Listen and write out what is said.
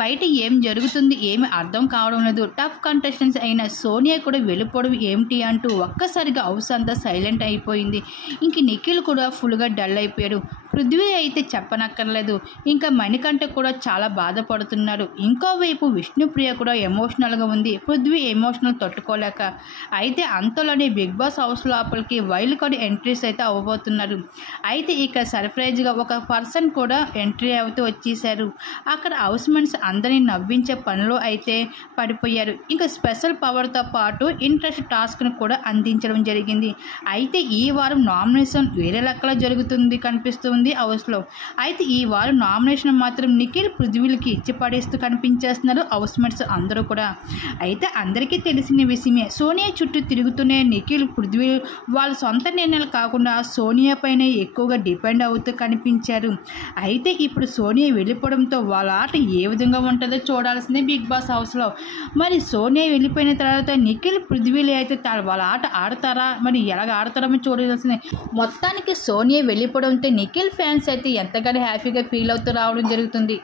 బయట ఏం జరుగుతుంది ఏమి అర్థం కావడం లేదు. టఫ్ కంటెస్టెంట్స్ అయిన సోనియా కూడా వెళ్ళిపోవడం ఏమిటి అంటూ ఒక్కసారిగా హౌస్ అంతా సైలెంట్ అయిపోయింది. ఇంక నిఖిల్ కూడా ఫుల్గా డల్ అయిపోయాడు. పృథ్వీ అయితే చెప్పనక్కర్లేదు. ఇంకా మణికంఠ కూడా చాలా బాధపడుతున్నాడు. ఇంకోవైపు విష్ణుప్రియ కూడా ఎమోషనల్గా ఉంది. పృథ్వీ ఎమోషనల్ తట్టుకోలేక. అయితే అంతలోనే బిగ్ బాస్ హౌస్ లోపలికి వైల్డ్ కార్డ్ ఎంట్రీస్ అయితే అవ్వబోతున్నారు. అయితే ఇక సర్ప్రైజ్గా ఒక పర్సన్ కూడా ఎంట్రీ అవుతూ వచ్చేసారు. అక్కడ హౌస్ మెంట్స్ అందరినీ నవ్వించే పనిలో అయితే పడిపోయారు. ఇంకా స్పెషల్ పవర్తో పాటు ఇంట్రెస్ట్ టాస్క్ను కూడా అందించడం జరిగింది. అయితే ఈ వారం నామినేషన్ వేరే లెక్కలో జరుగుతుంది కనిపిస్తుంది హౌస్లో. అయితే ఈ వారం నామినేషన్ మాత్రం నిఖిల్ పృథ్వీలకి ఇచ్చి పడేస్తూ కనిపించేస్తున్నారు హౌస్ మేట్స్ అందరూ కూడా. అయితే అందరికీ తెలిసిన విషయమే, సోనియా చుట్టూ తిరుగుతూనే నిఖిల్ పృథ్వీ వాళ్ళ సొంత నిర్ణయాలు కాకుండా సోనియా పైన ఎక్కువగా డిపెండ్ అవుతూ కనిపించారు. అయితే ఇప్పుడు సోనియా వెళ్ళిపోవడంతో వాళ్ళ ఆట ఏ విధంగా ఉంటుందో చూడాల్సిందే బిగ్ బాస్ హౌస్లో. మరి సోనియా వెళ్ళిపోయిన తర్వాత నిఖిల్ పృథ్వీలు అయితే వాళ్ళ ఆట ఆడతారా, మరి ఎలాగ ఆడతారో చూడాల్సిందే. మొత్తానికి సోనియా వెళ్ళిపోవడంతో నిఖిల్ ఫ్యాన్స్ అయితే ఎంతగానో హ్యాపీగా ఫీల్ అవుతూ రావడం జరుగుతుంది.